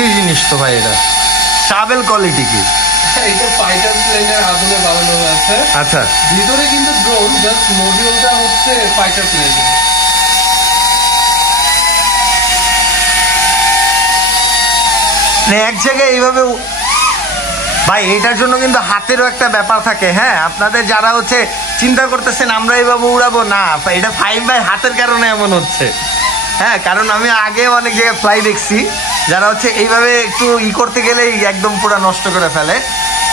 আশির জিনিস তো ভাই, এটা ট্রাভেল কোয়ালিটি কি? এটা ফাইটার প্লেনের আগুনে বানানো হয়েছে। আচ্ছা, ভিতরে কিন্তু ড্রোন, জাস্ট মডিউলটা হচ্ছে ফাইটার প্লেন। এক জায়গায় এইভাবে ভাই, এটার জন্য কিন্তু হাতেরও একটা ব্যাপার থাকে। হ্যাঁ, আপনাদের যারা হচ্ছে চিন্তা করতেছেন আমরা এইভাবে উড়াবো না, এটা ফাইভ ভাই হাতের কারণে এমন হচ্ছে। হ্যাঁ, কারণ আমি আগে অনেক জায়গায় ফ্লাই দেখছি যারা হচ্ছে এইভাবে একটু করতে গেলেই একদম পুরো নষ্ট করে ফেলে।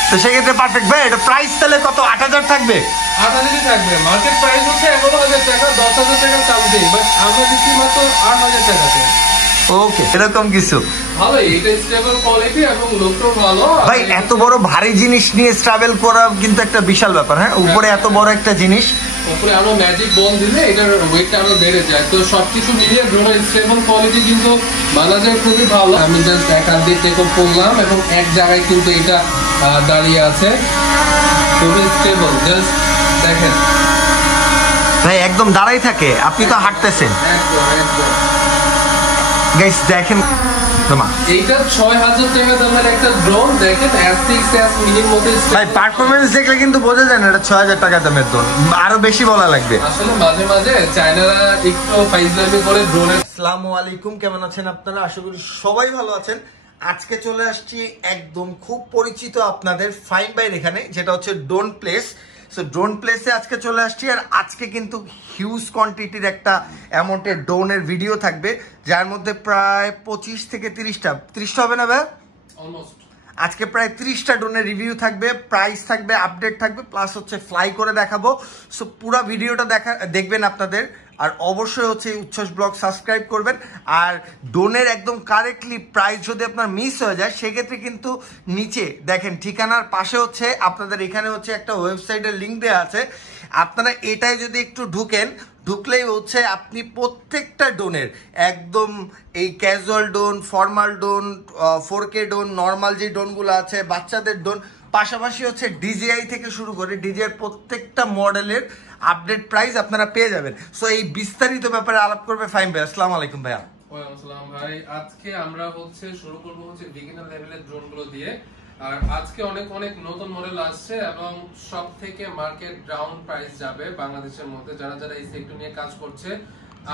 তো সেক্ষেত্রে পারফেক্ট ভাই। এটা প্রাইস তাহলে কত? 8,000 থাকবে? 8,000 থাকবে। মার্কেট প্রাইস হচ্ছে 11,000 টাকা, 10,000 টাকা সামথিং, বাট আমরা দিচ্ছি মাত্র 8,000 টাকাতে। ওকে, এরকম কিছু ভালো, এটা স্টেবল কোয়ালিটি এবং লুকটাও ভালো। ভাই এত বড় ভারী জিনিস নিয়ে ট্রাভেল করা কিন্তু একটা বিশাল ব্যাপার। হ্যাঁ, উপরে এত বড় একটা জিনিস, উপরে আরো ম্যাজিক বল দিলে এটার ওয়েটটা আরো বেড়ে যায়। তো সবকিছু মিলিয়ে ড্রোনের স্টেবল কোয়ালিটি কিন্তু বলা যায় খুবই ভালো। আমি জাস্ট এক হাত দিয়ে টেক অফ করলাম এবং এক জায়গায় কিন্তু এটা দাঁড়িয়ে আছে, খুবই স্টেবল। জাস্ট দেখেন ভাই, একদম দাঁড়াই থাকে, আপনি তো হাঁটতেছেন। একদম একদম গাইস দেখেন, এইটা 6,000 টাকা দামের একটা ড্রোন। দেখেন S6S মিনির মতো ভাই পারফরম্যান্স দেখলে কিন্তু বোঝা যায় না এটা 6,000 টাকা দামের ড্রোন, আরো বেশি বলা লাগবে। আসলে মাঝে মাঝে চায়নারা একটু ফাইজলামি করে ড্রোনের। আসসালামু আলাইকুম, কেমন আছেন আপনারা? আশা করি সবাই ভালো আছেন। আজকে চলে আসছি একদম খুব পরিচিত আপনাদের ফাইন বাইর এখানে, যেটা হচ্ছে ড্রোন প্লেস। সো ড্রোন প্লেসে আজকে চলে আসছি, আর আজকে কিন্তু হিউজ কোয়ান্টিটির একটা অ্যামাউন্টের ড্রোনের ভিডিও থাকবে, যার মধ্যে প্রায় 25 থেকে 30টা হবে না ভাই? অলমোস্ট আজকে প্রায় 30টা ড্রোনের রিভিউ থাকবে, প্রাইস থাকবে, আপডেট থাকবে, প্লাস হচ্ছে ফ্লাই করে দেখাবো। সো পুরো ভিডিওটা দেখবেন আপনাদের। আর অবশ্যই হচ্ছে উচ্ছ্বাস ব্লগ সাবস্ক্রাইব করবেন। আর ড্রোনের একদম কারেক্টলি প্রাইস যদি আপনার মিস হয়ে যায়, সেক্ষেত্রে কিন্তু নিচে দেখেন ঠিকানার পাশে হচ্ছে আপনাদের এখানে হচ্ছে একটা ওয়েবসাইটের লিঙ্ক দেওয়া আছে। আপনারা এটাই যদি একটু ঢুকলেই হচ্ছে আপনি প্রত্যেকটা ড্রোনের একদম এই casual drone, formal drone, 4K drone, normal যে ড্রোনগুলো আছে, বাচ্চাদের ড্রোন, পাশাপাশি হচ্ছে ডিজিআই থেকে শুরু করে ডিজিআই প্রত্যেকটা মডেলের আপডেট প্রাইস আপনারা পেয়ে যাবেন। সো এই বিস্তারিত ব্যাপারে আলাপ করবে ফাইম ভাই। আসসালামু আলাইকুম ভাইয়া। ওয়ালাইকুম আসসালাম ভাই। আজকে আমরা হচ্ছে শুরু করব হচ্ছে বিগিনার লেভেলের ড্রোনগুলো দিয়ে। আর আজকে অনেক অনেক নতুন মডেল আসছে এবং সব থেকে মার্কেট ডাউন প্রাইস যাবে বাংলাদেশের মধ্যে। যারা যারা এই সেক্টর নিয়ে কাজ করছে,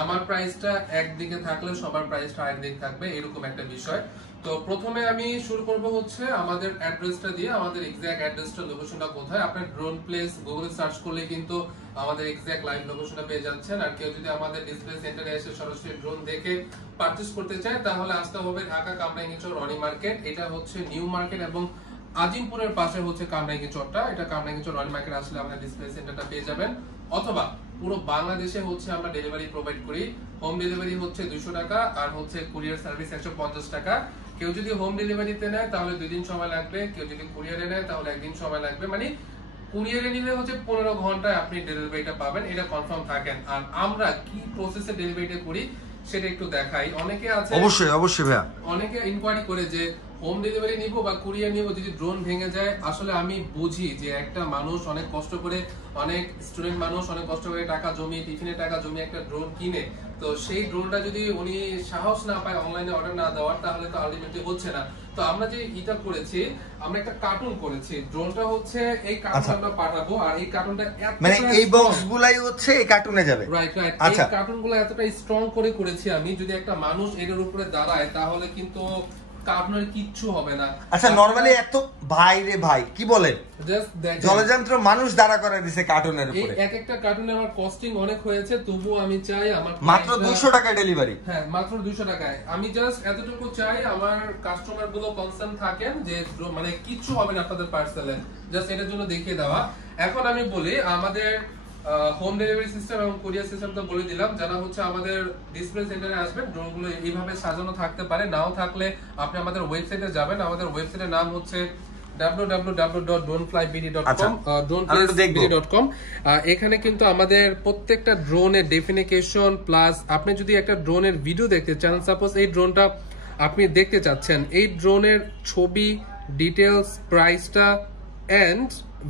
আমার প্রাইসটা একদিকে থাকলে সবার প্রাইসটা আরেকদিকে থাকবে, এরকম একটা বিষয়। তো প্রথমে আমি শুরু করব হচ্ছে আমাদের অ্যাড্রেসটা দিয়ে। আমাদের এক্সাক্ট অ্যাড্রেসটা, লোকেশনটা কোথায়, আপনার ড্রোন প্লেস গুগলে সার্চ করলে কিন্তু আমাদের এক্সাক্ট লাইভ লোকেশনটা পেয়ে যাচ্ছেন। আর কেউ যদি আমাদের ডিসপ্লে সেন্টারে এসে সরাসরি ড্রোন দেখে পারচেজ করতে চায়, তাহলে আসতে হবে ঢাকা কামরাঙ্গীরচর রনি মার্কেট। এটা হচ্ছে নিউ মার্কেট এবং আজিমপুরের পাশে হচ্ছে কামরাঙ্গীরচরটা। এটা কামরাঙ্গীরচর রনি মার্কেট আসলে আমাদের ডিসপ্লে সেন্টারটা পেয়ে যাবেন। অথবা পুরো বাংলাদেশে হচ্ছে আমরা ডেলিভারি প্রোভাইড করি। হোম ডেলিভারি হচ্ছে 200 টাকা, আর হচ্ছে কুরিয়ার সার্ভিস 150 টাকা। কেউ যদি হোম ডেলিভারিতে নেয় তাহলে 2 দিন সময় লাগবে, কেউ যদি কুরিয়ারে নেয় তাহলে 1 দিন সময় লাগবে। মানে কুরিয়ারে নিলে হচ্ছে 15 ঘন্টায় আপনি ডেলিভারিটা পাবেন, এটা কনফার্ম থাকেন। আর আমরা কি প্রসেসে ডেলিভারিটা করি সেটা একটু দেখাই। অনেকে আছে, অবশ্যই ভাইয়া, অনেকে ইনকোয়ারি করে যে হোম ডেলিভারি নিব বা কুরিয়ার নিব, যদি ড্রোন ভেঙে যায়। আসলে আমি বুঝি যে একটা মানুষ অনেক কষ্ট করে, অনেক স্টুডেন্ট মানুষ অনেক কষ্ট করে টাকা জমিয়ে, টিফিনে টাকা জমিয়ে একটা ড্রোন কিনে, তো সেই ড্রোনটা যদি উনি সাহস না পায় অনলাইনে অর্ডার না দেওয়ার, তাহলে তো আলটিমেটলি হচ্ছে না। তো আমরা যে এটা করেছি, আমরা একটা কার্টুন করেছি। ড্রোনটা হচ্ছে এই কার্টুনটা আমরা পাঠাবো, আর এই কার্টুনটা মানে এই বক্সগুলাই হচ্ছে এই কার্টুনে যাবে। রাইট। এই কার্টুনগুলো এতটা স্ট্রং করে করেছি আমি, যদি একটা মানুষ এর উপরে দাঁড়ায় তাহলে কিন্তু কার্টুনের কিচ্ছু হবে না। আচ্ছা, নরমালি এত ভাই রে ভাই কি বলেন, জলযন্ত্র মানুষ দাঁড়া করে দিছে কার্টুনের উপরে। এক একটা কার্টুনে আমার কস্টিং অনেক হয়েছে, তবুও আমি চাই আমার মাত্র 200 টাকা ডেলিভারি। হ্যাঁ, মাত্র 200 টাকায়। আমি জাস্ট এতটুকু চাই আমার কাস্টমার গুলো কনসার্ন থাকেন যে মানে কিচ্ছু হবে না আপনাদের পার্সেলে, জাস্ট এটার জন্য দেখিয়ে দেওয়া। এখন আমি বলি আমাদের হোম ডেলিভারি সিস্টেম এবং কুরিয়ার সিস্টেম তো বলে দিলাম। যারা হচ্ছে আমাদের ডিসপ্লে সেন্টারে আসবেন, ড্রোনগুলো এইভাবে সাজানো থাকতে পারে, নাও থাকলে আপনি আমাদের ওয়েবসাইটে যাবেন। আমাদের ওয়েবসাইটের নাম হচ্ছে www.droneflybd.com। এখানে কিন্তু আমাদের প্রত্যেকটা ড্রোনের ডেফিনিকেশন, প্লাস আপনি যদি একটা ড্রোনের ভিডিও দেখতে চান, সাপোজ এই ড্রোনটা আপনি দেখতে চাচ্ছেন, এই ড্রোনের ছবি, ডিটেলস, প্রাইসটা এন্ড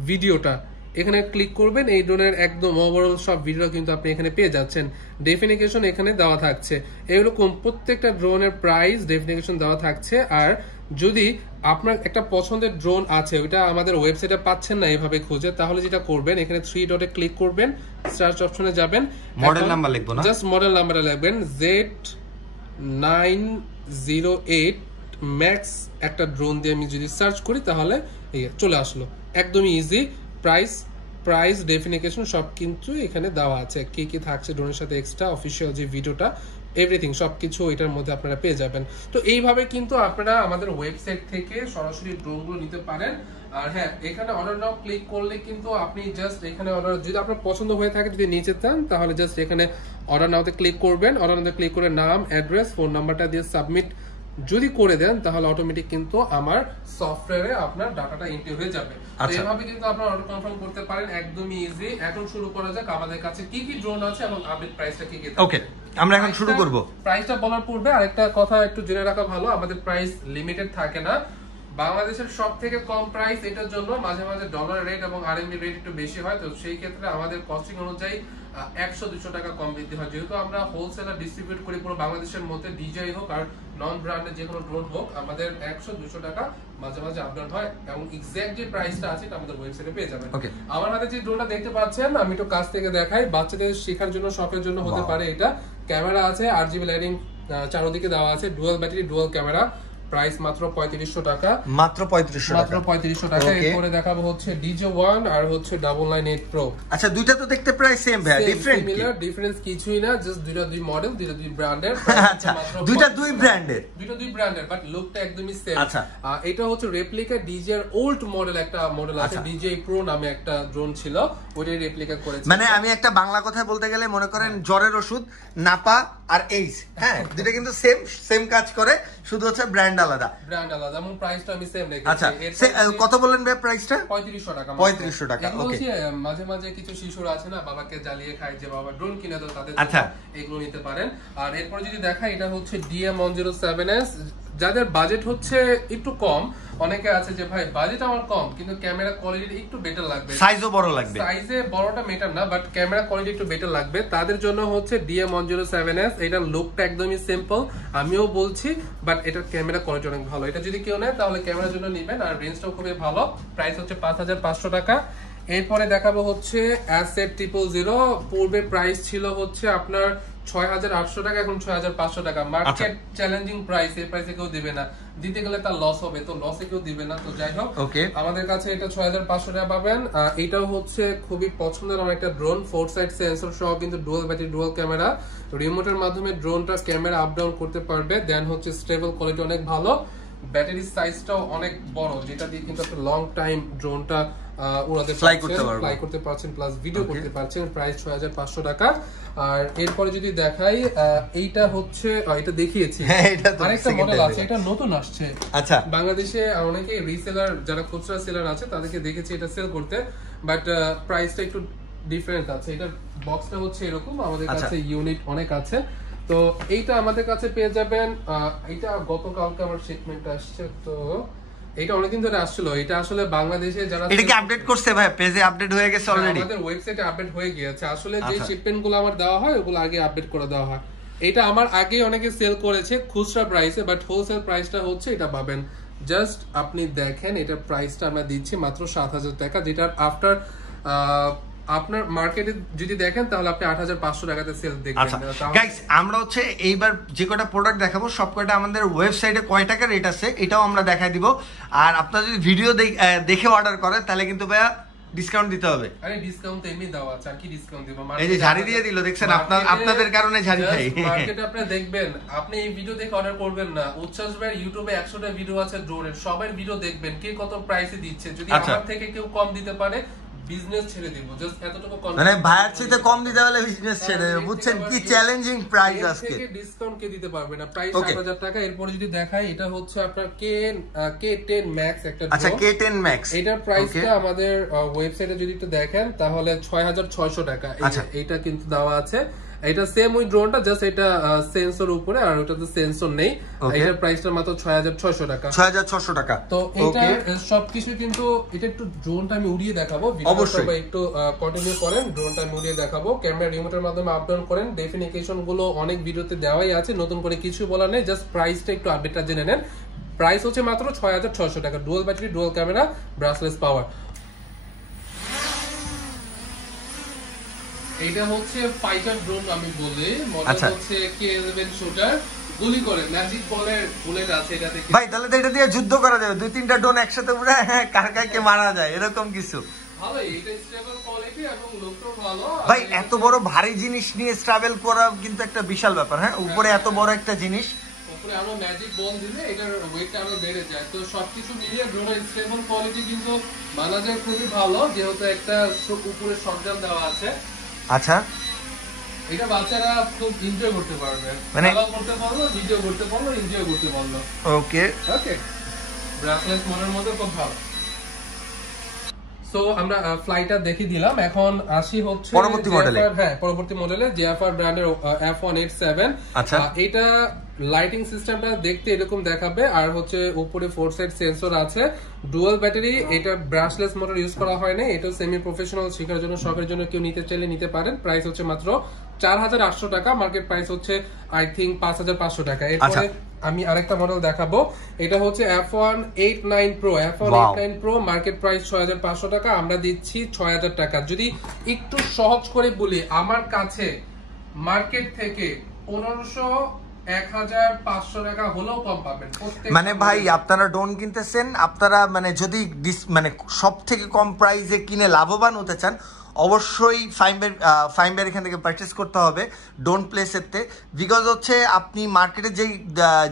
ভিডিওটা এখানে ক্লিক করবেন, এই ড্রোনের একদম ওভারঅল সব ভিডিও কিন্তু আপনি এখানে পেয়ে যাচ্ছেন। ডেফিনিকেশন এখানে দেওয়া থাকছে, এরকম প্রত্যেকটা ড্রোনের প্রাইস ডেফিনিকেশন দেওয়া থাকছে। আর যদি আপনার একটা পছন্দের ড্রোন আছে, ওইটা আমাদের ওয়েবসাইটে পাচ্ছেন না এভাবে খুঁজে, তাহলে যেটা করবেন এখানে 3 ডটে ক্লিক করবেন, সার্চ অপশনে যাবেন, মডেল নাম্বার লিখবো না, জাস্ট মডেল নাম্বারটা লিখবেন Z908 ম্যাক্স একটা ড্রোন দিয়ে আমি যদি সার্চ করি তাহলে চলে আসলো, একদমই ইজি। প্রাইস ডেফিনিকেশন সব কিন্তু এখানে দেওয়া আছে, কি কি থাকছে ড্রোনের সাথে এক্সট্রা, অফিসিয়াল যে ভিডিওটা, এভরিথিং সবকিছু এটার মধ্যে আপনারা পেয়ে যাবেন। তো এইভাবে কিন্তু আপনারা আমাদের ওয়েবসাইট থেকে সরাসরি ড্রোনগুলো নিতে পারেন। আর হ্যাঁ, এখানে অর্ডার নাও ক্লিক করলে কিন্তু আপনি জাস্ট এখানে অর্ডার, যদি আপনার পছন্দ হয়ে থাকে, যদি নিচে চান, তাহলে জাস্ট এখানে অর্ডার নাওতে ক্লিক করবেন। অর্ডার নাওতে ক্লিক করে নাম, অ্যাড্রেস, ফোন নাম্বারটা দিয়ে সাবমিট যদি করে দেন, তাহলে অটোমেটিক কিন্তু আমার সফটওয়্যারে আপনার ডাটাটা এন্ট্রি হয়ে যাবে। এভাবে কিন্তু আপনারা অর্ডার কনফার্ম করতে পারেন, একদমই ইজি। এখন শুরু করা যাক আমাদের কাছে কি কি ড্রোন আছে এবং আপডেট প্রাইসটা কি কি। ওকে, আমরা এখন শুরু করব। প্রাইসটা বলার পূর্বে আরেকটা কথা একটু জেনে রাখা ভালো, আমাদের প্রাইস লিমিটেড থাকে না। বাংলাদেশের সব থেকে কম প্রাইস, এটার জন্য মাঝে মাঝে ডলার রেট এবং আরএমবি রেট একটু বেশি হয়, তো সেই ক্ষেত্রে আমাদের কস্টিং অনুযায়ী 100-200 টাকা কম বৃদ্ধি হয়। যেহেতু আমরা হোলসেলার ডিস্ট্রিবিউট করি পুরো বাংলাদেশের মধ্যে, ডিজাই হোক আর নন ব্র্যান্ডের যে কোনো ড্রোন হোক, আমাদের 100-200 টাকা মাঝে মাঝে আপডাউন হয় এবং এক্সাক্ট যে প্রাইসটা আছে এটা আমাদের ওয়েবসাইটে পেয়ে যাবেন। আমার হাতে যে ড্রোনটা দেখতে পাচ্ছেন, আমি একটু কাছ থেকে দেখাই, বাচ্চাদের শেখার জন্য, শখের জন্য হতে পারে এটা। ক্যামেরা আছে, RGB লাইটিং চারদিকে দেওয়া আছে, dual battery, dual camera, price মাত্র 3500 টাকা, মাত্র 3500 টাকা। এরপরে দেখাবো হচ্ছে DJ1 আর হচ্ছে 998 Pro। আচ্ছা, দুইটা তো দেখতে প্রায় সেম ভাই, ডিফারেন্ট কি? ডিফারেন্স কিছুই না, জাস্ট দুইটা দুই মডেল, দুইটা দুই ব্র্যান্ডের। আচ্ছা, দুইটা দুই ব্র্যান্ডের, বাট লুকটা একদমই সেম। আচ্ছা, এটা হচ্ছে রেপ্লিকা DJI এর ওল্ড মডেল, একটা মডেল আছে DJI Pro নামে একটা ড্রোন ছিল, ওইটাই রেপ্লিকা করেছে। মানে আমি একটা বাংলা কথা বলতে গেলে মনে করেন জ্বরের ওষুধ নাপা আর এইচ, হ্যাঁ, দুটো কিন্তু সেম কাজ করে, শুধু হচ্ছে ব্র্যান্ড আলাদা। এবং প্রাইসটা আমি সেম রেখেছি। আচ্ছা, কত বললেন ভাই প্রাইসটা? 3500 টাকা। 3500 টাকা। ওকে, মাঝে মাঝে কিছু শিশুরা আছে না, বাবাকে জ্বালিয়ে খায় যে বাবা ড্রোন কিনে দাও, তাদের আচ্ছা এগুলো নিতে পারেন। আর এরপর যদি দেখা, এটা হচ্ছে DM107S, যাদের বাজেট হচ্ছে একটু কম, অনেকে আছে যে ভাই বাজেট আমার কম কিন্তু ক্যামেরা কোয়ালিটি একটু বেটার লাগবে, সাইজও বড় লাগবে, সাইজে বড়টা মেটার না, বাট ক্যামেরা কোয়ালিটি একটু বেটার লাগবে, তাদের জন্য হচ্ছে DM107S। এটা লুকটা একদমই সিম্পল, আমিও বলছি, বাট এটার ক্যামেরা কোয়ালিটি অনেক ভালো। এটা যদি কেউ নেয় তাহলে ক্যামেরার জন্য নেবেন, আর রেঞ্জটাও খুবই ভালো। প্রাইস হচ্ছে 5500 টাকা। এরপরে দেখাবো হচ্ছে A700, পূর্বে প্রাইস ছিল হচ্ছে আপনার 6800 টাকা, এখন 6500 টাকা। মার্কেট চ্যালেঞ্জিং প্রাইস, এই প্রাইসে কেউ দিবে না, দিতে গেলে তার লস হবে, তো লসে কেউ দিবে না। তো যাই হোক, আমাদের কাছে এটা 6500 টাকা পাবেন। এটাও হচ্ছে খুবই পছন্দের আমার একটা ড্রোন, 4 সাইড সেন্সর সহ, কিন্তু ডুয়াল ব্যাটারি, ডুয়াল ক্যামেরা, রিমোটের মাধ্যমে ড্রোনটা ক্যামেরা আপ ডাউন করতে পারবে। দেন হচ্ছে স্টেবল কোয়ালিটি অনেক ভালো, ব্যাটারি সাইজটাও অনেক বড়, যেটা দিয়ে কিন্তু আপনি লং টাইম ড্রোনটা উড়াতে ফ্লাই করতে পারছেন, প্লাস ভিডিও করতে পারছেন। প্রাইস 6500 টাকা। আর এরপরে যদি দেখাই, এইটা হচ্ছে, এটা দেখিয়েছি, আরেকটা মডেল আছে, এটা নতুন আসছে। আচ্ছা, বাংলাদেশে অনেকে রিসেলার, যারা খুচরা সেলার আছে, তাদেরকে দেখেছি এটা সেল করতে, বাট প্রাইসটা একটু ডিফারেন্ট আছে। এটার বক্সটা হচ্ছে এরকম, আমাদের কাছে ইউনিট অনেক আছে, তো এইটা আমাদের কাছে পেয়ে যাবেন। এইটা গতকালকে আমার শিপমেন্ট আসছে, তো এটা অনেকদিন ধরে আসছিল। এটা আসলে বাংলাদেশে যারা, এটা কি আপডেট করছে ভাই? পেজে আপডেট হয়ে গেছে অলরেডি, আমাদের ওয়েবসাইটে আপডেট হয়ে গিয়েছে। আসলে যে শিপমেন্টগুলো আমার দেওয়া হয় ওগুলো আগে আপডেট করে দেওয়া হয়। এটা আমার আগে অনেকে সেল করেছে খুচরা প্রাইসে, বাট হোলসেল প্রাইসটা হচ্ছে এটা পাবেন, জাস্ট আপনি দেখেন, এটার প্রাইসটা আমরা দিচ্ছি মাত্র 7000 টাকা, যেটার আফটার আপনার মার্কেটে যদি দেখেন তাহলে আপনি 8500 টাকাতে সেল দেখবেন। গাইস, আমরা হচ্ছে এইবার যে কয়টা প্রোডাক্ট দেখাবো সব কয়টা আমাদের ওয়েবসাইটে কয় টাকা রেট আছে এটাও আমরা দেখাই দিব। আর আপনারা যদি ভিডিও দেখে অর্ডার করেন তাহলে কিন্তু ভাইয়া ডিসকাউন্ট দিতে হবে। আরে ডিসকাউন্ট তো এমনি দেওয়া আছে, আর কি ডিসকাউন্ট দিব? এই যে ঝাড়ি দিয়ে দিল, দেখছেন, আপনাদের কারণে ঝাড়ি খাই। মার্কেটে আপনি দেখবেন, আপনি এই ভিডিও দেখে অর্ডার করবেন না, উচ্ছ্বাস ভাইয়ের ইউটিউবে 100টা ভিডিও আছে ড্রোনের, সবার ভিডিও দেখবেন কে কত প্রাইসে দিচ্ছে, যদি আমার থেকে কেউ কম দিতে পারে বিজনেস ছেড়ে দিব, জাস্ট এতটুকু কম, মানে ভাইয়ার চেয়ে কম দিতে হলে বিজনেস ছেড়ে দেব, বুঝছেন কি চ্যালেঞ্জিং প্রাইস আজকে। থেকে ডিসকাউন্ট কে দিতে পারবে না, প্রাইস 7000 টাকা। এরপর যদি দেখাই, এটা হচ্ছে আপনার K10 Max একটা ড্রোন। আচ্ছা, K10 Max, এটার প্রাইসটা আমাদের ওয়েবসাইটে যদি একটু দেখেন তাহলে 6600 টাকা, এটা কিন্তু দেওয়া আছে। এটা সেম ওই ড্রোনটা, জাস্ট এটা সেন্সর উপরে আর ওটাতে সেন্সর নেই। এটার প্রাইসটা মাত্র 6600 টাকা। 6600 টাকা। তো এটা সবকিছু কিন্তু এটা একটু ড্রোনটা আমি উড়িয়ে দেখাবো, ভিডিওটা একটু কন্টিনিউ করেন। ড্রোনটা আমি উড়িয়ে দেখাবো, ক্যামেরা রিমোটের মাধ্যমে আপ ডাউন করেন। ডেফিনিশন গুলো অনেক ভিডিওতে দেওয়াই আছে, নতুন করে কিছু বলার নেই, জাস্ট প্রাইসটা একটু আপডেটটা জেনে নেন। প্রাইস হচ্ছে মাত্র 6600 টাকা, dual battery, dual camera, brushless power. এটা হচ্ছে ফাইটার ড্রোন আমি বলি, মডেল হচ্ছে K11 শুটার, গুলি করে ম্যাজিক বলের বুলেট আছে এটাতে। ভাই তাহলে তো এটা দিয়ে যুদ্ধ করা যাবে, 2-3টা ড্রোন একসাথে উড়ে কার কাকে মারা যায় এরকম কিছু। ভালো, এটা স্টেবল কোয়ালিটি এবং লুকটাও ভালো। ভাই এত বড় ভারী জিনিস নিয়ে ট্রাভেল করা কিন্তু একটা বিশাল ব্যাপার। হ্যাঁ, উপরে এত বড় একটা জিনিস, উপরে আরো ম্যাজিক বল দিলে এটার ওয়েটটা আরো বেড়ে যায়। তো সবকিছু মিলিয়ে ড্রোনের স্টেবল কোয়ালিটি কিন্তু মানা যায় খুবই ভালো, যেহেতু একটা উপরে সরঞ্জাম দেওয়া আছে। আচ্ছা, এটা বাচ্চারা খুব এনজয় করতে পারবে, মানে ভালো করতে পারলো, ভিডিও করতে পারলো, এনজয় করতে পারলো। ওকে ওকে, ব্রাসলেস মডেলের মধ্যে খুব ভালো। সো আমরা ফ্লাইটার দেখিয়ে দিলাম, এখন আসি হচ্ছে পরবর্তী মডেলে। হ্যাঁ, পরবর্তী মডেলে JFR ব্র্যান্ডের F187। আচ্ছা, এটা লাইটিং সিস্টেমটা দেখতে এরকম দেখাবে, আর হচ্ছে উপরে 4 সাইড সেন্সর আছে, ডুয়াল ব্যাটারি। এটা ব্রাশলেস মোটর ইউজ করা হয় না, এটা সেমি প্রফেশনাল শেখার জন্য, শখের জন্য কেউ নিতে চাইলে নিতে পারেন। প্রাইস হচ্ছে মাত্র 4800 টাকা, মার্কেট প্রাইস হচ্ছে আই থিংক 5500 টাকা। এরপরে আমি আরেকটা মডেল দেখাবো, এটা হচ্ছে F189 Pro। F189 Pro market price 6500 টাকা, আমরা দিচ্ছি 6000 টাকা। যদি একটু সহজ করে বলি, আমার কাছে মার্কেট থেকে 1500-1500 টাকা হলেও কম পাবেন। মানে ভাই আপনারা ড্রোন কিনতেছেন, আপনারা মানে যদি মানে সব থেকে কম প্রাইসে কিনে লাভবান হতে চান, অবশ্যই ফাইম্বার এখান থেকে পারচেস করতে হবে ড্রোন প্লেসেরতে। বিকজ হচ্ছে আপনি মার্কেটে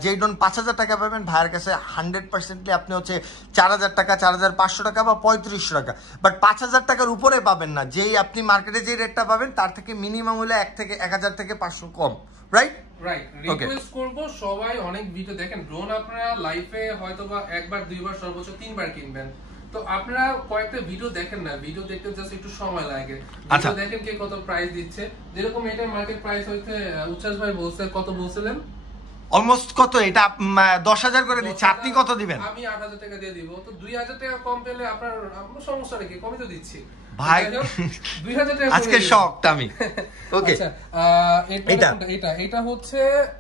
যেই ড্রোন 5000 টাকা পাবেন, ভাইয়ের কাছে 100%লি আপনি হচ্ছে 4000 টাকা, 4500 টাকা বা 3500 টাকা, বাট 5000 টাকার উপরে পাবেন না। যেই আপনি মার্কেটে যে রেটটা পাবেন তার থেকে মিনিমাম হলে 1000 থেকে 500 কম, রাইট? রিকোয়েস্ট করব সবাই অনেক ভিডিও দেখেন, ড্রোন আপনারা লাইফে হয়তোবা একবার, দুইবার, সর্বোচ্চ 3বার কিনবেন। তো আপনারা কয়েকটা ভিডিও দেখেন না, ভিডিও দেখতে জাস্ট একটু সময় লাগে। ভিডিও দেখেন কে কত প্রাইস দিচ্ছে। যেরকম এটার মার্কেট প্রাইস হইতে উচ্ছ্বাস ভাই বলছে, কত বলছিলেন? অলমোস্ট কত? এটা 10000 করে দিচ্ছে, আপনি কত দিবেন? আমি 8000 টাকা দিয়ে দিব। তো 2000 টাকা কম পেলে আপনার সমস্যা নাকি? কমই তো দিচ্ছি ভাই, 2000 টাকা আজকে শকড আমি। ওকে, এটা হচ্ছে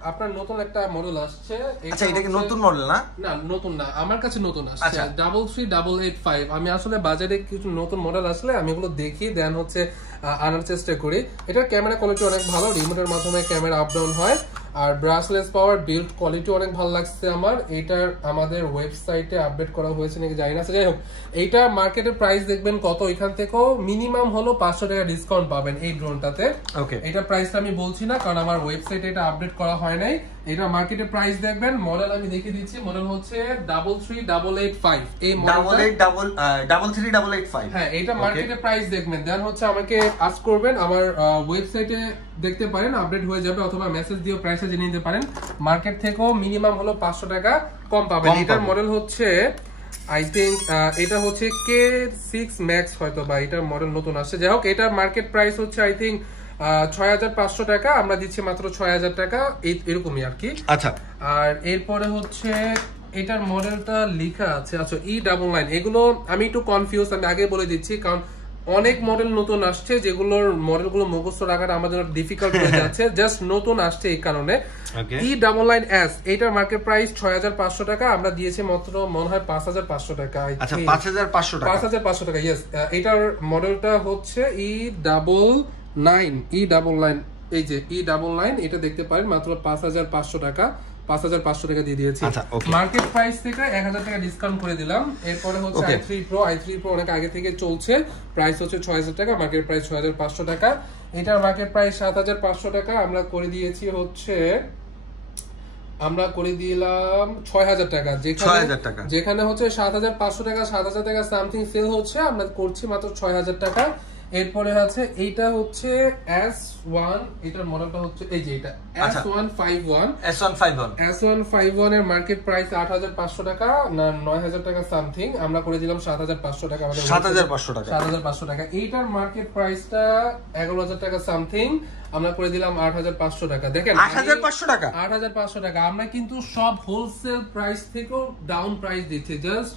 আপনার নতুন একটা মডেল আসছে। আচ্ছা, এটা কি নতুন মডেল? না না, নতুন না, আমার কাছে নতুন আসছে 33885। আমি আসলে বাজারে কিছু নতুন মডেল আসলে আমি এগুলো দেখি, দেন হচ্ছে আনার চেষ্টা করি। এটার ক্যামেরা কোয়ালিটি অনেক ভালো, রিমোটের মাধ্যমে ক্যামেরা আপ ডাউন হয়, আর ব্রাশলেস পাওয়ার, বিল্ড কোয়ালিটি অনেক ভালো লাগছে আমার। এটার আমাদের ওয়েবসাইটে আপডেট করা হয়েছে নাকি জানি না। যাই হোক, এইটা মার্কেটের প্রাইস দেখবেন কত, এখান থেকেও মিনিমাম হলো 500 টাকা ডিসকাউন্ট পাবেন এই ড্রোনটাতে। এটা প্রাইসটা আমি বলছি না, কারণ আমার ওয়েবসাইটে এটা আপডেট করা হয় নাই। এটা মার্কেটের প্রাইস দেখবেন, মডেল আমি দেখিয়ে দিচ্ছি, মডেল হচ্ছে 33885। এই মডেলটা 33885। হ্যাঁ, এটা মার্কেটের প্রাইস দেখবেন, দেন হচ্ছে আমাকে আস্ক করবেন, আমার ওয়েবসাইটে দেখতে পারেন, আপডেট হয়ে যাবে, অথবা মেসেজ দিয়ে প্রাইসটা জেনে নিতে পারেন। মার্কেট থেকেও মিনিমাম হলো 500 টাকা কম পাবেন। এটার মডেল হচ্ছে আই থিংক এটা হচ্ছে K6 Max হয়তো, বা এটার মডেল নতুন আসছে। যাই হোক, এটার মার্কেট প্রাইস হচ্ছে আই থিংক 6500 টাকা, আমরা দিচ্ছি মাত্র 6000 টাকা, এরকমই আর কি। আচ্ছা, আর এরপরে হচ্ছে এটার মডেলটা লেখা আছে, আচ্ছা E99। এগুলো আমি একটু কনফিউজ, আমি আগে বলে দিচ্ছি, কারণ অনেক মডেল নতুন আসছে যেগুলোর মডেলগুলো মুখস্থ রাখাটা আমাদের ডিফিকাল্ট হয়ে যাচ্ছে, জাস্ট নতুন আসছে এই কারণে। E99S এটার মার্কেট প্রাইস 6500 টাকা, আমরা দিয়েছি মাত্র মনে হয় 5500 টাকা। আচ্ছা, 5500 টাকা, 5500 টাকা, ইয়েস। এটার মডেলটা হচ্ছে E99, এই যে E99, এটা দেখতে পারেন, মাত্র 5500 টাকা, 5500 টাকা দিয়ে দিয়েছি। মার্কেট প্রাইস থেকে 1000 টাকা ডিসকাউন্ট করে দিলাম। এরপরে হচ্ছে i3 Pro অনেক আগে থেকে চলছে, প্রাইস হচ্ছে 6000 টাকা, মার্কেট প্রাইস 6500 টাকা। এটার মার্কেট প্রাইস 7500 টাকা, আমরা করে দিয়েছি হচ্ছে, আমরা করে দিলাম 6000 টাকা, যেখানে হচ্ছে 7500 টাকা, 7000 টাকা সামথিং সেল হচ্ছে, আমরা করছি মাত্র 6000 টাকা। এরপরে আছে এইটা হচ্ছে S1, এটার মডেলটা হচ্ছে এই যে এটা S151 এর মার্কেট প্রাইস 8500 টাকা না 9000 টাকা সামথিং, আমরা করে দিলাম 7500 টাকা, আমাদের 7500 টাকা। এইটার মার্কেট প্রাইসটা 11000 টাকা সামথিং, আমরা করে দিলাম 8500 টাকা। দেখেন 8500 টাকা আমরা কিন্তু সব হোলসেল প্রাইস থেকেও ডাউন প্রাইস দিচ্ছি। জাস্ট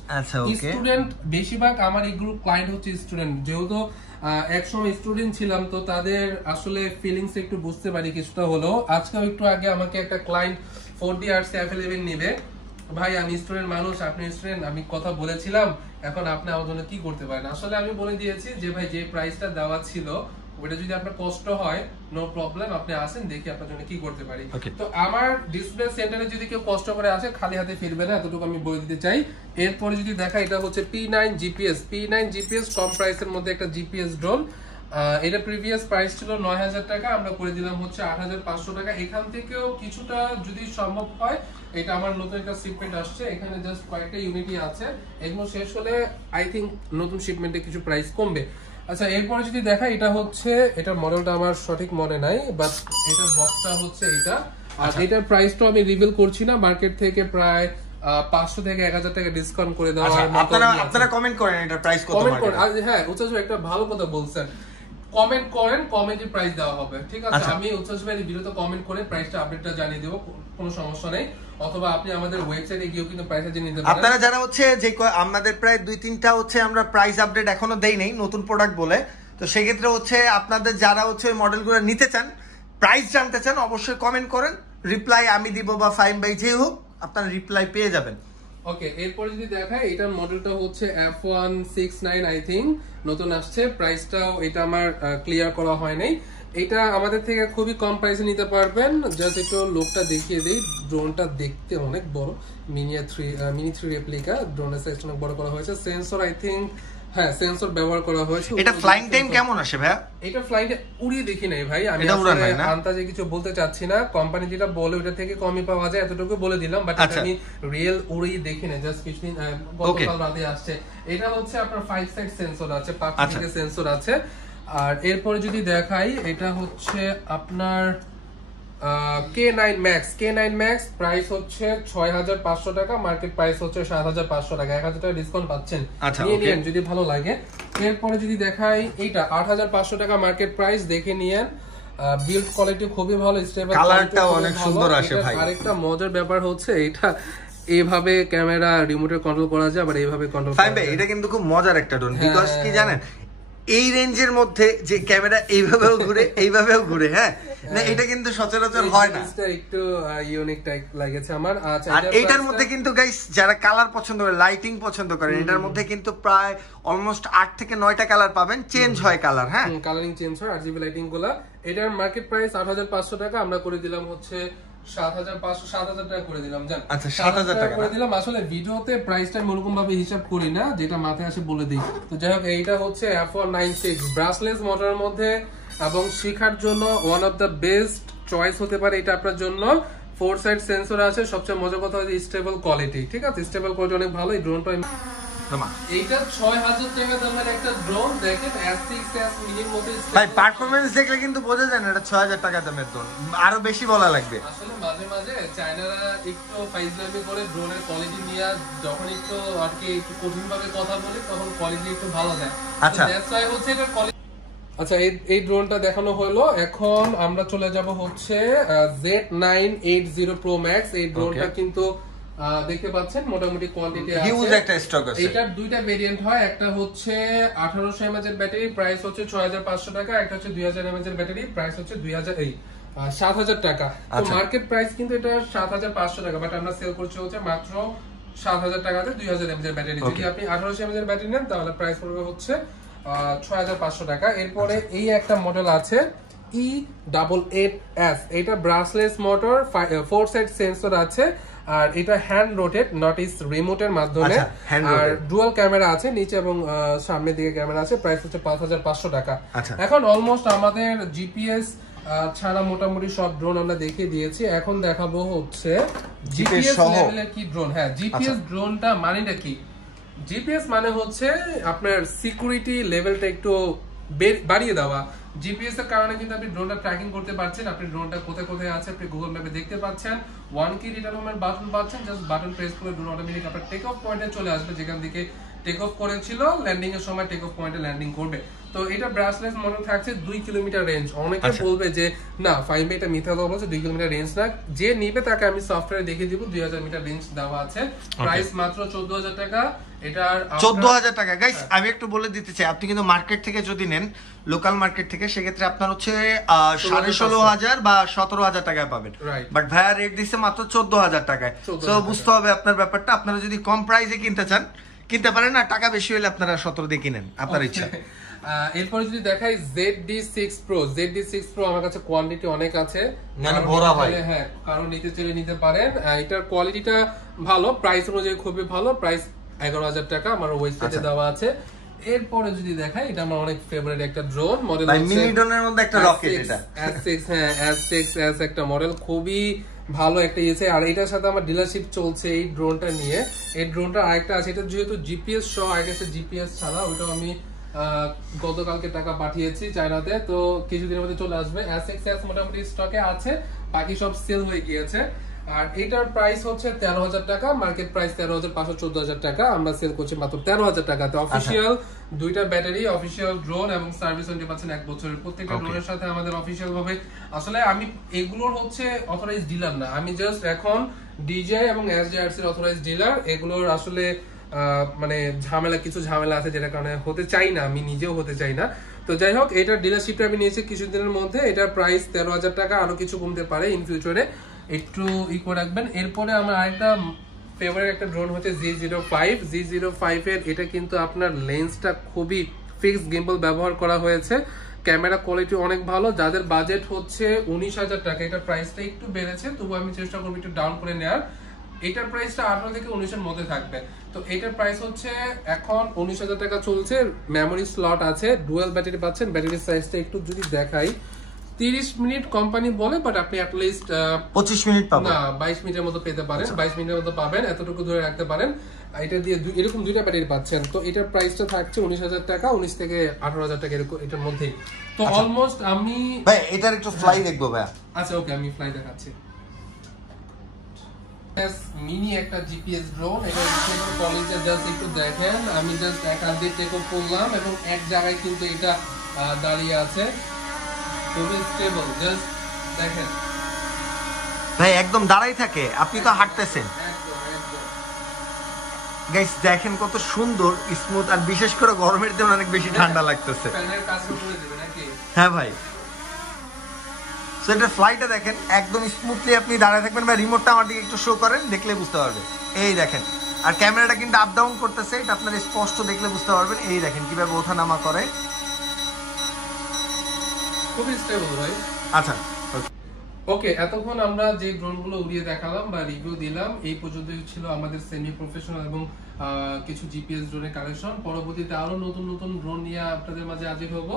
স্টুডেন্ট, বেশিরভাগ আমার এই গ্রুপ ক্লায়েন্ট হচ্ছে স্টুডেন্ট, যেহেতু একসময় স্টুডেন্ট ছিলাম তো তাদের আসলে ফিলিংস একটু বুঝতে পারি কিছুটা হলেও। আজকেও একটু আগে আমাকে একটা ক্লায়েন্ট 4D RC F11 নেবে, ভাই আমি স্টুডেন্ট মানুষ, আপনি স্টুডেন্ট, আমি কথা বলেছিলাম, এখন আপনি আমার জন্য কি করতে পারেন। আসলে আমি বলে দিয়েছি যে ভাই যে প্রাইসটা দেওয়া ছিল ওটা যদি আপনার কষ্ট হয় নো প্রবলেম, আপনি আসেন দেখি আপনার জন্য কি করতে পারি। তো আমার ডিসপ্লে সেন্টারে যদি কেউ কষ্ট করে আসে খালি হাতে ফিরবে না, এতটুকু আমি বলে দিতে চাই। এরপরে যদি দেখা, এটা হচ্ছে P9 GPS কম প্রাইসের মধ্যে একটা জিপিএস ড্রোন। এটা প্রিভিয়াস প্রাইস ছিল 9000 টাকা, আমরা করে দিলাম হচ্ছে 8500 টাকা। এখান থেকেও কিছুটা যদি সম্ভব হয়, এটা আমার নতুন একটা শিপমেন্ট আসছে, এখানে জাস্ট কয়েকটা ইউনিটই আছে, এগুলো শেষ হলে আই থিঙ্ক নতুন শিপমেন্টে কিছু প্রাইস কমবে। আচ্ছা, এরপরে যদি দেখা, এটা হচ্ছে, এটার মডেলটা আমার সঠিক মনে নাই, বাট এটার বক্সটা হচ্ছে এইটা। আর এটার প্রাইসটা আমি রিভিল করছি না, মার্কেট থেকে প্রায় 500 থেকে 1000 টাকা ডিসকাউন্ট করে দেওয়া হয়। আপনারা কমেন্ট করেন এটার প্রাইস কত, কমেন্ট করেন। হ্যাঁ, উচ্ছ্বাস ভাই একটা ভালো কথা বলছেন, কমেন্ট করেন, কমেন্টে প্রাইস দেওয়া হবে, ঠিক আছে? আমি উচ্ছ্বাস ভাইয়ের ভিডিওতে কমেন্ট করে প্রাইসটা আপডেটটা জানিয়ে দেব, কোনো সমস্যা নেই। অথবা আপনি আমাদের ওয়েবসাইটে গিয়েও কিন্তু প্রাইসটা জেনে নিতে পারেন। আপনারা যারা হচ্ছে যে আমাদের প্রায় 2-3টা হচ্ছে আমরা প্রাইস আপডেট এখনো দেই নাই নতুন প্রোডাক্ট বলে, তো সেই ক্ষেত্রে হচ্ছে আপনাদের যারা হচ্ছে ওই মডেলগুলো নিতে চান, প্রাইস জানতে চান, অবশ্যই কমেন্ট করেন, রিপ্লাই আমি দিব বা ফাইম ভাই যে হোক, আপনারা রিপ্লাই পেয়ে যাবেন। ওকে, এরপর যদি দেখাই, এটার মডেলটা হচ্ছে F169 আই থিঙ্ক, নতুন আসছে। প্রাইসটাও এটা আমার ক্লিয়ার করা হয় নাই। এটা আমাদের থেকে খুবই কম প্রাইসে নিতে পারবেন। জাস্ট একটু লোকটা দেখিয়ে দেই, ড্রোনটা দেখতে অনেক বড়, মিনি 3 রেপ্লিকা, ড্রোনের সাইজ অনেক বড় করা হয়েছে। সেন্সর আই থিঙ্ক, হ্যাঁ সেন্সর ব্যবহার করা হয়েছে। এটা ফ্লাইং টাইম কেমন আসে ভাই? এটা ফ্লাইটে উড়িয়ে দেখি নাই ভাই, আমি আন্দাজে কিছু বলতে চাচ্ছি না, কোম্পানি যেটা বলে ওটা থেকে কমই পাওয়া যায় এতটুকু বলে দিলাম, বাট আমি রিয়েল উড়িয়ে দেখি না, জাস্ট কিছুদিন গতকাল রাতে আসছে। এটা হচ্ছে আপনার 5 সাইড সেন্সর আছে, 5 দিকে সেন্সর আছে। আর এরপরে যদি দেখাই, এটা হচ্ছে আপনার K9 Max, প্রাইস হচ্ছে 6500 টাকা, মার্কেট প্রাইস হচ্ছে 7500 টাকা, 1000 টাকা ডিসকাউন্ট পাচ্ছেন, নিয়ে নিন যদি ভালো লাগে। এরপরে যদি দেখাই, এইটা 8500 টাকা মার্কেট প্রাইস, দেখে নিয়েন, বিল্ড কোয়ালিটি খুবই ভালো, স্টেবল, কালারটাও অনেক সুন্দর আসে ভাই। আরেকটা মজার ব্যাপার হচ্ছে এটা এইভাবে ক্যামেরা রিমোটে কন্ট্রোল করা যায়, আবার এইভাবে কন্ট্রোল করা যায়। এটা কিন্তু খুব মজার একটা ড্রোন, বিকজ কি জানেন, এই রেঞ্জের মধ্যে যে ক্যামেরা এইভাবেও ঘুরে এইভাবেও ঘুরে, হ্যাঁ না, এটা কিন্তু সচরাচর হয় না, একটু ইউনিক টাইপ লাগেছে আমার। আর এটার মধ্যে কিন্তু গাইস যারা কালার পছন্দ করে, লাইটিং পছন্দ করেন, এটার মধ্যে কিন্তু প্রায় অলমোস্ট 8 থেকে 9টা কালার পাবেন, চেঞ্জ হয় কালার, হ্যাঁ কালারিং চেঞ্জ হয়, RGB লাইটিং গুলা। এটার মার্কেট প্রাইস 8500 টাকা, আমরা করে দিলাম হচ্ছে 7000 টাকা করে দিলাম। জান, আচ্ছা 7000 টাকা করে দিলাম। আসলে ভিডিওতে প্রাইসটা আমি ওরকম ভাবে হিসাব করি না, যেটা মাথায় আসে বলে দিই। তো যাই হোক, এইটা হচ্ছে F196 ব্রাসলেস মোটরের মধ্যে, এবং শেখার জন্য one of the best choice হতে পারে এটা আপনার জন্য। 4 সাইড সেন্সর আছে, সবচেয়ে মজার কথা হচ্ছে স্টেবল কোয়ালিটি, ঠিক আছে? স্টেবল কোয়ালিটি অনেক ভালো। এই ড্রোনটা এইটা 6000 টাকা দামের একটা ড্রোন, দেখেন S6S মিনির মধ্যে ভাই পারফরম্যান্স দেখলে কিন্তু বোঝা যায় না এটা 6000 টাকা দামের ড্রোন, আরো বেশি বলা লাগবে। আসলে মাঝে মাঝে চায়নারা একটু ফাইজলামি করে ড্রোনের কোয়ালিটি নিয়ে, যখন একটু আর কি একটু কঠিন ভাবে কথা বলে তখন কোয়ালিটি একটু ভালো দেয়। আচ্ছা দ্যাটস ওয়াই হচ্ছে এটা কোয়ালিটি। আচ্ছা, এই ড্রোনটা দেখানো হলো, এখন আমরা চলে যাব হচ্ছে Z980 Pro Max। এই ড্রোনটা কিন্তু দেখতে পাচ্ছেন মোটামুটি কোয়ান্টিটি আছে, হিউজ একটা স্টক আছে। এটার দুইটা ভেরিয়েন্ট হয়, একটা হচ্ছে 1800 mAh এর ব্যাটারি, প্রাইস হচ্ছে 6500 টাকা, একটা হচ্ছে 2000 mAh এর ব্যাটারি, প্রাইস হচ্ছে 7000 টাকা। তো মার্কেট প্রাইস কিন্তু এটা 7500 টাকা, বাট আমরা সেল করছি হচ্ছে মাত্র 7000 টাকাতে 2000 mAh এর ব্যাটারি। যদি আপনি 1800 mAh এর ব্যাটারি নেন তাহলে প্রাইস পড়বে হচ্ছে 6500 টাকা। এরপরে এই একটা মডেল আছে E88S, এটা ব্রাসলেস মোটর, 4 সাইড সেন্সর আছে, আর এটা হ্যান্ড রোটেট, নট ইস রিমোটের মাধ্যমে, আর ডুয়াল ক্যামেরা আছে, নিচে এবং সামনের দিকে ক্যামেরা আছে, প্রাইস হচ্ছে 5500 টাকা। এখন অলমোস্ট আমাদের জিপিএস ছাড়া মোটামুটি সব ড্রোন আমরা দেখিয়ে দিয়েছি, এখন দেখাবো হচ্ছে জিপিএস লেভেলের কি ড্রোন। হ্যাঁ, জিপিএস ড্রোনটা মানেটা কি? জিপিএস মানে হচ্ছে আপনার সিকিউরিটি লেভেলটা একটু বাড়িয়ে দেওয়া, জিপিএস এর কারণে কিন্তু আপনি ড্রোনটা ট্র্যাকিং করতে পারছেন, আপনি ড্রোনটা কোথায় কোথায় আছে আপনি গুগল ম্যাপে দেখতে পাচ্ছেন। 1 কি রিটার্ন মোমেন্ট বাটন পাচ্ছেন, জাস্ট বাটন প্রেস করে ড্রোন অটোমেটিক আপনার টেক অফ পয়েন্টে চলে আসবে, যেখান থেকে টেক অফ করেছিল ল্যান্ডিং এর সময় টেক অফ পয়েন্টে ল্যান্ডিং করবে। তো এটা ব্রাসলেস মডেল থাকছে 2 কিলোমিটার রেঞ্জ। অনেকে বলবে যে না 5 এটা মিথ্যা কথা বলছে, 2 কিলোমিটার রেঞ্জ না, যে নিবে তাকে আমি সফটওয়্যারে দেখিয়ে দিব 2000 মিটার রেঞ্জ দেওয়া আছে। প্রাইস মাত্র 14000 টাকা। এটার 14000 টাকা। গাইস আমি একটু বলে দিতে চাই, আপনি কিন্তু মার্কেট থেকে যদি নেন, লোকাল মার্কেট থেকে, সেক্ষেত্রে আপনার হচ্ছে 16500 বা 17000 টাকায় পাবেন, বাট ভাইয়া রেট দিচ্ছে মাত্র 14000 টাকায়। তো বুঝতে হবে আপনার ব্যাপারটা। আপনারা যদি কম প্রাইসে কিনতে চান কিনতে পারেন, না টাকা বেশি হলে আপনারা 17 দিয়ে কিনেন, আপনার ইচ্ছা। এরপরে যদি দেখাই ZD6 Pro, ZD6 Pro আমার কাছে কোয়ান্টিটি অনেক আছে, মানে ভরা ভাই। হ্যাঁ, কারণ নিতে চাইলে নিতে পারেন। এটার কোয়ালিটিটা ভালো, প্রাইস অনুযায়ী খুবই ভালো। প্রাইস 11000 টাকা আমার ওয়েবসাইটে দেওয়া আছে। এরপরে যদি দেখাই, এটা আমার অনেক ফেভারিট একটা ড্রোন মডেল, মিনি ড্রোনের মধ্যে একটা রকেট, এটা S6, হ্যাঁ S6s একটা মডেল, খুবই ভালো একটা ইয়েছে। আর এটার সাথে আমার ডিলারশিপ চলছে এই ড্রোনটা নিয়ে। এই ড্রোনটা আরেকটা আছে, এটা যেহেতু জিপিএস সহ, আগে জিপিএস ছাড়া, ওইটাও আমি গতকালকে টাকা পাঠিয়েছি চায়নাতে, তো কিছুদিনের মধ্যে চলে আসবে। S6s মোটামুটি স্টকে আছে, বাকি সব সেল হয়ে গিয়েছে। আর এটার প্রাইস হচ্ছে 13000 টাকা, মার্কেট প্রাইস 13500 14000 টাকা, আমরা সেল করছি মাত্র 13000 টাকাতে। অফিশিয়াল দুইটা ব্যাটারি, অফিশিয়াল ড্রোন এবং সার্ভিস ওয়ারেন্টি পাচ্ছেন 1 বছরের। প্রত্যেকটা ড্রোনের সাথে আমাদের অফিশিয়াল ভাবে, আসলে আমি এগুলোর হচ্ছে অথরাইজ ডিলার না, আমি জাস্ট এখন ডিজেআই এবং এসজেআরসি এর অথরাইজ ডিলার। এগুলোর আসলে মানে কিছু ঝামেলা আছে, যেটা কারণে হতে চাই না, আমি নিজেও হতে চাই না। তো যাই হোক, এটার ডিলারশিপটা আমি নিয়েছি কিছুদিনের মধ্যে। এটার প্রাইস 13000 টাকা, আরো কিছু কমতে পারে ইন ফিউচারে, একটু করে রাখবেন। এরপরে আমার আরেকটা ফেভারিট একটা ড্রোন হচ্ছে G05 এর। এটা কিন্তু আপনার লেন্সটা খুবই ফিক্সড গিম্বল ব্যবহার করা হয়েছে, ক্যামেরা কোয়ালিটি অনেক ভালো। যাদের বাজেট হচ্ছে 19000 টাকা, এটা প্রাইসটা একটু বেড়েছে, তবু আমি চেষ্টা করবো একটু ডাউন করে নেওয়ার। এটার প্রাইসটা 18 থেকে 19 এর মধ্যে থাকবে। তো এটার প্রাইস হচ্ছে এখন 19000 টাকা চলছে। মেমোরি স্লট আছে, ডুয়াল ব্যাটারি পাচ্ছেন। ব্যাটারি সাইজটা একটু যদি দেখাই, 30 মিনিট কোম্পানি বলে, বাট আপনি অ্যাট লিস্ট 25 মিনিট পাবেন, না 22 মিনিটের মতো পেতে পারেন। 22 মিনিটের মতো পাবেন, এতটুকু ধরে রাখতে পারেন। এটা দিয়ে এরকম দুইটা ব্যাটারি পাচ্ছেন। তো এটার প্রাইসটা থাকছে 19000 টাকা, 19 থেকে 18000 টাকা এরকম, এটার মধ্যেই। তো অলমোস্ট আমি ভাই এটার একটু ফ্লাই দেখবো ভাই। আচ্ছা ওকে, আমি ফ্লাই দেখাচ্ছি। মিনি একটা জিপিএস ড্রোন, এটা কোয়ালিটিটা জাস্ট একটু দেখেন। আমি জাস্ট এক হাত দিয়ে টেক অফ করলাম এবং এক জায়গায় কিন্তু এটা দাঁড়িয়ে আছে, খুবই স্টেবল। জাস্ট দেখেন ভাই, একদম দাঁড়াই থাকে, আপনি তো হাঁটতেছেন। গাইস দেখেন কত সুন্দর স্মুথ, আর বিশেষ করে গরমের দিনে অনেক বেশি ঠান্ডা লাগতেছে। হ্যাঁ ভাই, সেটা ফ্লাইটটা দেখেন একদম স্মুথলি, আপনি দাঁড়ায় থাকবেন। ভাই রিমোটটা আমার দিকে একটু শো করেন, দেখলে বুঝতে পারবে। এই দেখেন, আর ক্যামেরাটা কিন্তু আপ ডাউন করতেছে, এটা আপনারা স্পষ্ট দেখলে বুঝতে পারবেন। এই দেখেন কিভাবে ওঠানামা করে, খুবই স্টেবল ভাই। আচ্ছা ওকে, এতক্ষণ আমরা যে ড্রোনগুলো উড়িয়ে দেখালাম বা রিভিউ দিলাম, এই পর্যন্তই ছিল আমাদের সেমি প্রফেশনাল এবং কিছু জিপিএস ড্রোনের কালেকশন। পরবর্তীতে আরো নতুন নতুন ড্রোন নিয়ে আপনাদের মাঝে হাজির হব।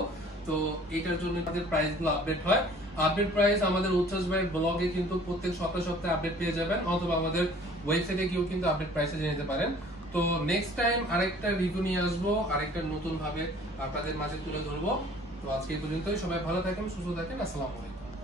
তো এটার জন্য আমাদের প্রাইসগুলো আপডেট হয়। আপডেট প্রাইস আমাদের উচ্ছ্বাস ভাই ব্লগে কিন্তু প্রত্যেক সপ্তাহে আপডেট পেয়ে যাবেন, অথবা আমাদের ওয়েবসাইটে গিয়েও কিন্তু আপডেট প্রাইসে জেনে নিতে পারেন। তো নেক্সট টাইম আরেকটা রিভিউ নিয়ে আসবো, আরেকটা নতুন ভাবে আপনাদের মাঝে তুলে ধরবো। তো আজকে এই পর্যন্তই, সবাই ভালো থাকেন, সুস্থ থাকেন, আসসালামু আলাইকুম।